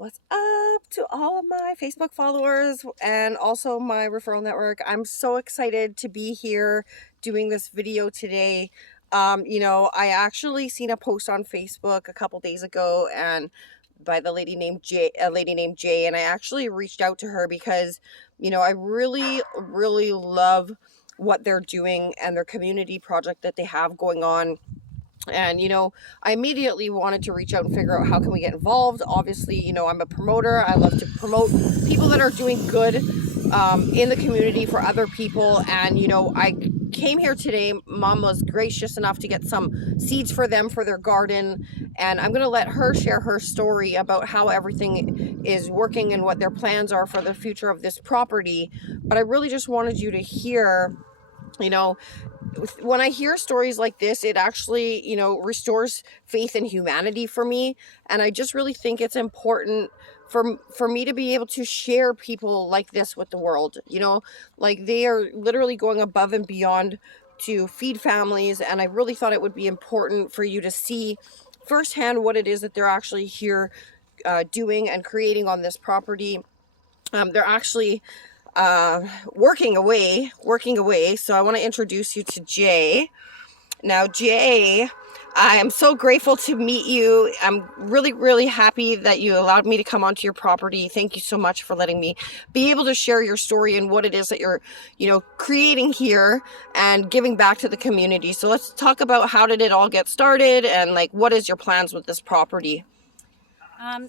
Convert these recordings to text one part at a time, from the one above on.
What's up to all of my Facebook followers and also my referral network? I'm so excited to be here doing this video today. I actually seen a post on Facebook a couple days ago and by the lady named Jay, and I actually reached out to her because, I really love what they're doing and their community project that they have going on. And I immediately wanted to reach out and figure out how can we get involved. Obviously, I'm a promoter. I love to promote people that are doing good in the community for other people. And I came here today. Mom was gracious enough to get some seeds for them for their garden, and I'm going to let her share her story about how everything is working and what their plans are for the future of this property. But I really just wanted you to hear, when I hear stories like this, it actually, restores faith in humanity for me. And I just really think it's important for me to be able to share people like this with the world. Like they are literally going above and beyond to feed families. And I really thought it would be important for you to see firsthand what it is that they're actually here doing and creating on this property. They're actually working away. So I want to introduce you to Jay. Now, Jay, I am so grateful to meet you. I'm really happy that you allowed me to come onto your property. Thank you so much for letting me be able to share your story and what it is that you're, creating here and giving back to the community. So let's talk about how did it all get started and like what is your plans with this property?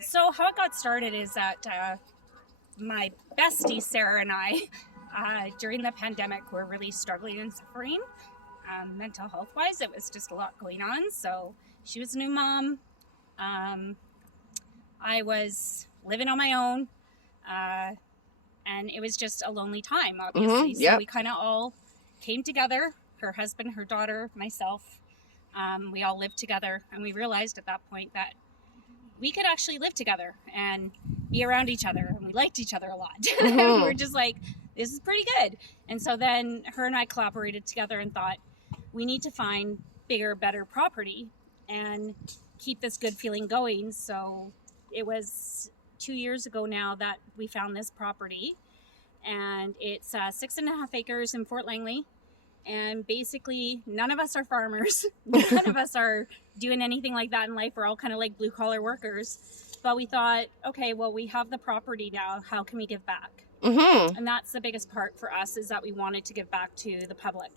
So how it got started is that my bestie Sarah and I, during the pandemic, were really struggling and suffering, mental health wise. It was just a lot going on. So she was a new mom. I was living on my own, and it was just a lonely time, obviously. Yep. So we kind of all came together, her husband, her daughter, myself. We all lived together, and we realized at that point that we could actually live together and be around each other, and we liked each other a lot. We were just like, this is pretty good. And so then her and I collaborated together and thought, we need to find bigger, better property and keep this good feeling going. So it was 2 years ago now that we found this property, and it's 6.5 acres in Fort Langley. And basically, none of us are farmers. None of us are doing anything like that in life. We're all kind of like blue collar workers. But we thought, okay, well, we have the property now. How can we give back? And that's the biggest part for us, is that we wanted to give back to the public.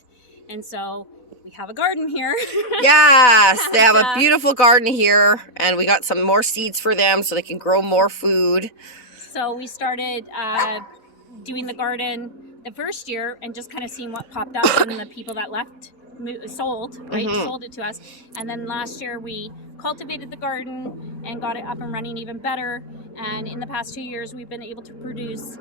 And so we have a garden here. Yes, they have a beautiful garden here, and we got some more seeds for them so they can grow more food. So we started doing the garden the first year and just kind of seeing what popped up, and the people that left sold it to us. And then last year we cultivated the garden and got it up and running even better. And in the past 2 years, we've been able to produce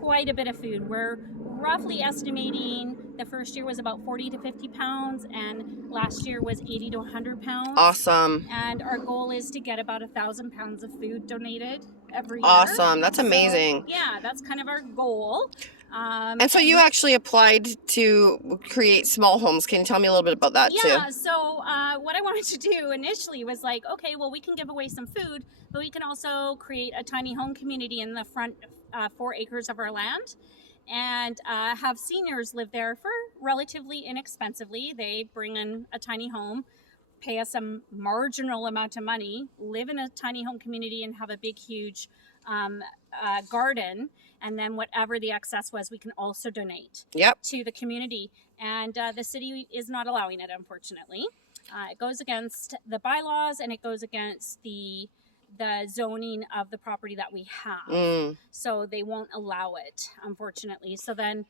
quite a bit of food. We're roughly estimating the first year was about 40 to 50 pounds, and last year was 80 to 100 pounds. Awesome. And our goal is to get about 1,000 pounds of food donated every year. Awesome. That's amazing. So, yeah, that's kind of our goal. And so you actually applied to create small homes. Can you tell me a little bit about that too? Yeah, so what I wanted to do initially was like, okay, well, we can give away some food, but we can also create a tiny home community in the front 4 acres of our land, and have seniors live there for relatively inexpensively. They bring in a tiny home, pay us a marginal amount of money, live in a tiny home community, and have a big, huge garden. And then whatever the excess was, we can also donate to the community. And the city is not allowing it, unfortunately. It goes against the bylaws, and it goes against the zoning of the property that we have. So they won't allow it, unfortunately. So then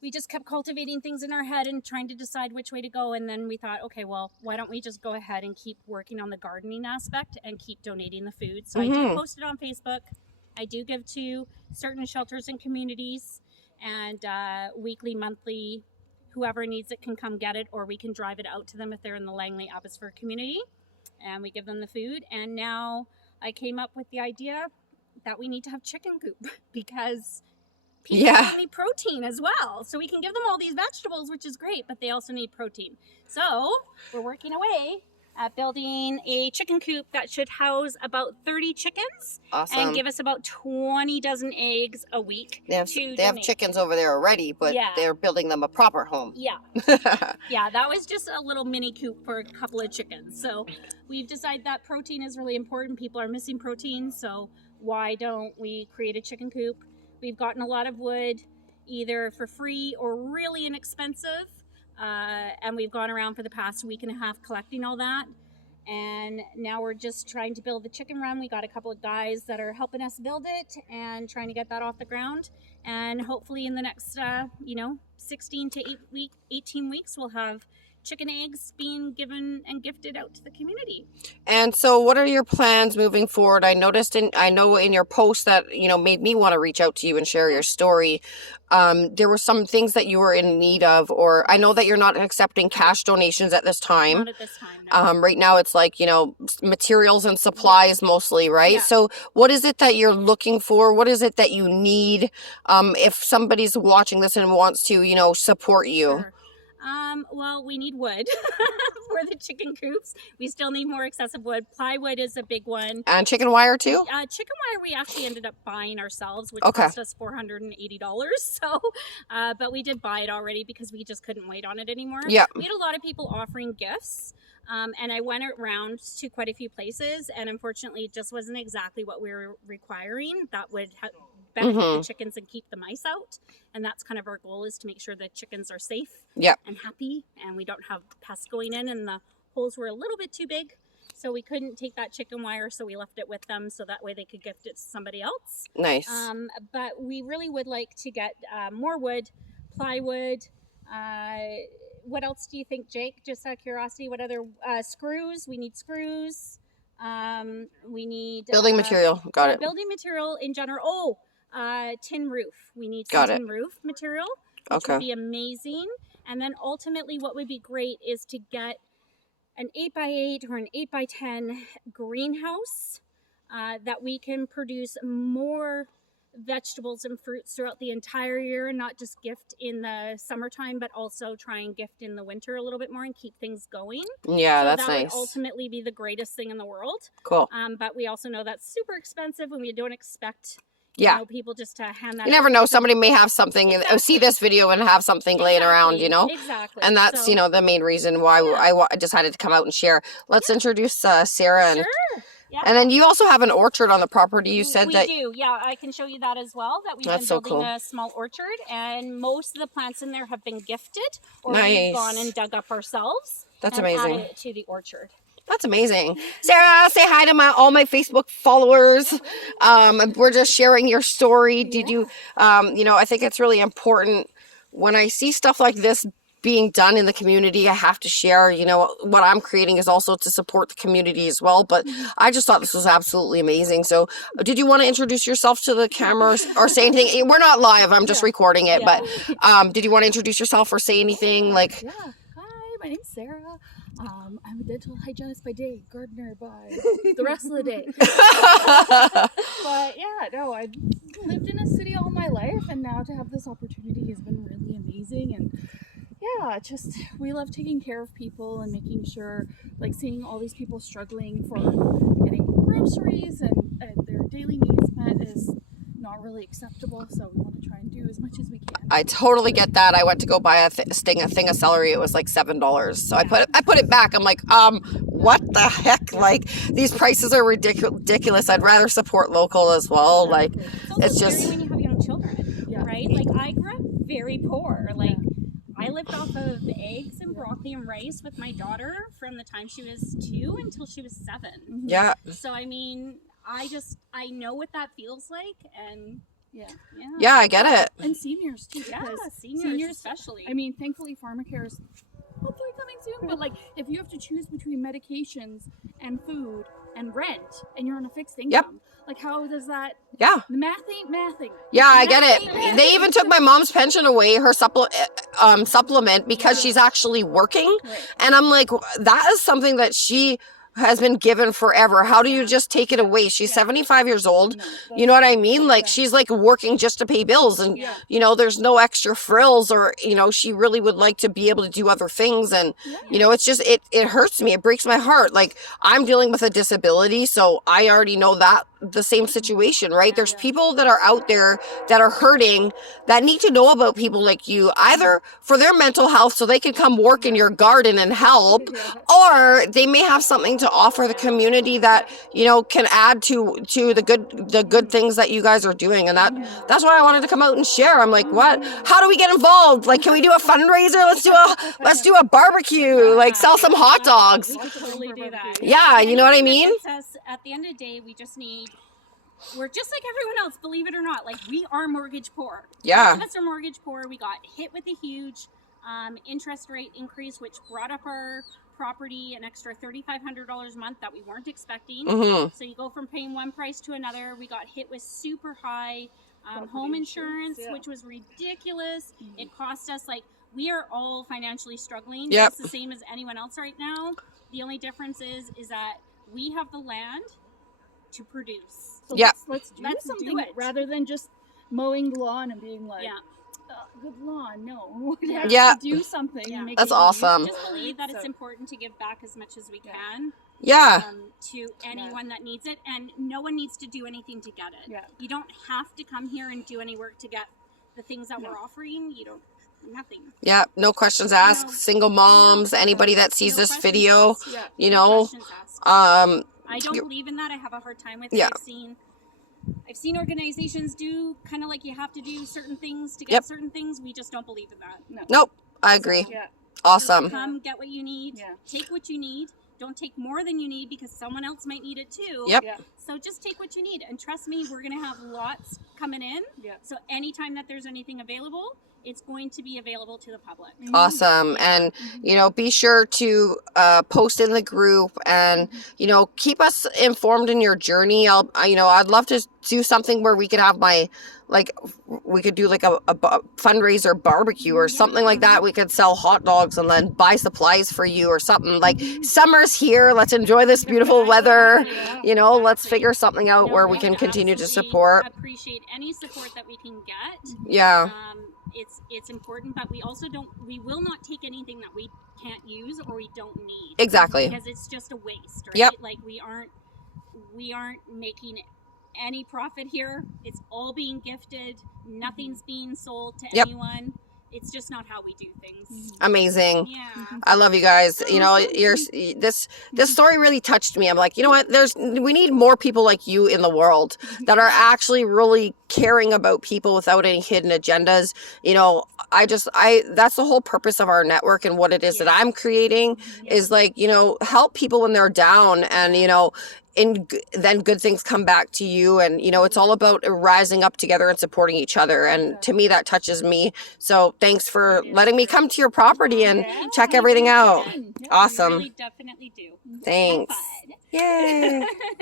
we just kept cultivating things in our head and trying to decide which way to go. And then we thought, okay, well, why don't we just go ahead and keep working on the gardening aspect and keep donating the food? So I do post it on Facebook. I do give to certain shelters and communities, and weekly, monthly, whoever needs it can come get it, or we can drive it out to them if they're in the Langley Abbotsford community, and we give them the food. And now I came up with the idea that we need to have chicken coop because people need protein as well. So we can give them all these vegetables, which is great, but they also need protein. So we're working away building a chicken coop that should house about 30 chickens Awesome. and give us about 20 dozen eggs a week. They have chickens over there already, but they're building them a proper home. Yeah. Yeah, that was just a little mini coop for a couple of chickens. So we've decided that protein is really important. People are missing protein, so why don't we create a chicken coop? We've gotten a lot of wood, either for free or really inexpensive. And we've gone around for the past week and a half collecting all that. And now we're just trying to build the chicken run. We got a couple of guys that are helping us build it and trying to get that off the ground. And hopefully in the next, 16 to 18 weeks, we'll have chicken eggs being given and gifted out to the community. And so what are your plans moving forward? I know in your post that, made me want to reach out to you and share your story. There were some things that you were in need of, or I know that you're not accepting cash donations at this time. Not at this time, no. Right now it's like, materials and supplies mostly, right? Yeah. So what is it that you're looking for? What is it that you need? If somebody's watching this and wants to, support you. Sure. Well, we need wood for the chicken coops. We still need more excessive wood. Plywood is a big one. And chicken wire too? Chicken wire we actually ended up buying ourselves, which Okay. cost us $480. So, but we did buy it already because we just couldn't wait on it anymore. Yeah. We had a lot of people offering gifts. And I went around to quite a few places, and unfortunately it just wasn't exactly what we were requiring. That would benefit the chickens and keep the mice out. And that's kind of our goal, is to make sure the chickens are safe and happy, and we don't have pests going in, and the holes were a little bit too big. So we couldn't take that chicken wire, so we left it with them so that way they could gift it to somebody else. Nice. But we really would like to get more wood, plywood. What else do you think, Jake? Just out of curiosity, what other screws? We need screws. We need building material. Got it. Building material in general. Tin roof. We need some tin roof material, which would be amazing. And then ultimately, what would be great is to get an 8x8 or an 8x10 greenhouse that we can produce more vegetables and fruits throughout the entire year, and not just gift in the summertime, but also try and gift in the winter a little bit more and keep things going. Yeah, so that's that nice. Would ultimately be the greatest thing in the world. Cool. But we also know that's super expensive, and we don't expect people just to hand that. You never know. Somebody may have something and see this video and have something laying around, Exactly. And that's, the main reason why I decided to come out and share. Let's introduce Sarah. And, Yeah. And then you also have an orchard on the property. You said we do. Yeah, I can show you that as well. That we've been building a small orchard, and most of the plants in there have been gifted, or we've gone and dug up ourselves. That's and amazing. Added it to the orchard. That's amazing. Sarah, say hi to all my Facebook followers. We're just sharing your story. Did you, I think it's really important when I see stuff like this being done in the community. I have to share, what I'm creating is also to support the community as well. But I just thought this was absolutely amazing. So did you want to introduce yourself to the camera or say anything? We're not live. I'm just recording it. But did you want to introduce yourself or say anything like? Yeah. Hi, my name's Sarah. I'm a dental hygienist by day, gardener by the rest of the day. But yeah, no, I've lived in a city all my life, and now to have this opportunity has been really amazing. And yeah, we love taking care of people and making sure, seeing all these people struggling for getting groceries and their daily needs met is not really acceptable. So we want to try and do as much as we can. I totally get that. I went to go buy a thing of celery. It was like $7. So I put it back. I'm like, what the heck? These prices are ridiculous. I'd rather support local as well. It's just when you have young children, right? I grew up very poor. I lived off of eggs and broccoli and rice with my daughter from the time she was 2 until she was 7. Yeah. So I mean, I know what that feels like, and yeah, I get it. And seniors too. Yeah, seniors especially. I mean, thankfully pharmacare is hopefully coming soon, but if you have to choose between medications and food and rent, and you're on a fixed income, how does that? Yeah. The math ain't mathing. Yeah, I get it. They even took my mom's pension away, her supplement, because she's actually working. Right. And I'm like, that is something that she has been given forever. How do you just take it away? She's 75 years old. You know what I mean? Like, she's like working just to pay bills, and you know, there's no extra frills, or you know, she really would like to be able to do other things, and you know, it's just it hurts me. It breaks my heart. Like, I'm dealing with a disability, so I already know that the same situation, right? There's people that are out there that are hurting, that need to know about people like you, either for their mental health so they can come work in your garden and help, or they may have something to offer the community that, you know, can add to the good things that you guys are doing. And that's why I wanted to come out and share. I'm like, what? How do we get involved? Like, can we do a fundraiser? Let's do a barbecue, like sell some hot dogs. We could totally do that. Yeah, you know what I mean? At the end of the day, we're just like everyone else, believe it or not. Like, we are mortgage poor. Yeah. All of us are mortgage poor. We got hit with a huge interest rate increase, which brought up our property an extra $3,500 a month that we weren't expecting. So you go from paying one price to another. We got hit with super high home insurance, which was ridiculous. It cost us, like, we are all financially struggling. It's the same as anyone else right now. The only difference is that we have the land to produce. So let's do something do it. rather than just mowing the lawn and being like, good lawn. No, we have to do something. And make That's it awesome. Just believe that it's important to give back as much as we can. To anyone that needs it, and no one needs to do anything to get it. You don't have to come here and do any work to get the things that we're offering. You don't. Nothing. Yeah, no questions asked. Single moms, anybody that sees this video, you know, I don't believe in that. I have a hard time with it. I've seen organizations do kind of like you have to do certain things to get certain things. We just don't believe in that. Nope, I agree. Awesome. Come get what you need. Take what you need. Don't take more than you need, because someone else might need it too. So just take what you need, and trust me, we're going to have lots coming in. So anytime that there's anything available, it's going to be available to the public. Awesome. And, you know, be sure to post in the group, and, you know, keep us informed in your journey. I'd love to do something where we could have we could do like a fundraiser barbecue or something like that. We could sell hot dogs and then buy supplies for you or something. Like, summer's here. Let's enjoy this beautiful weather. You know, let's figure something out where we can continue to support. Appreciate any support that we can get. It's important, but we will not take anything that we can't use or we don't need. Exactly. Because it's just a waste, right? Like, we aren't making any profit here. It's all being gifted. Nothing's being sold to anyone. It's just not how we do things. Amazing. I love you guys. You know, this story really touched me. I'm like, you know what? We need more people like you in the world that are actually really caring about people without any hidden agendas. You know, that's the whole purpose of our network, and what it is that I'm creating is, like, you know, help people when they're down, and, you know, then good things come back to you. And, you know, it's all about rising up together and supporting each other. And to me, that touches me. So thanks for letting me come to your property and check everything out. Awesome. We really definitely do. Thanks. Yay.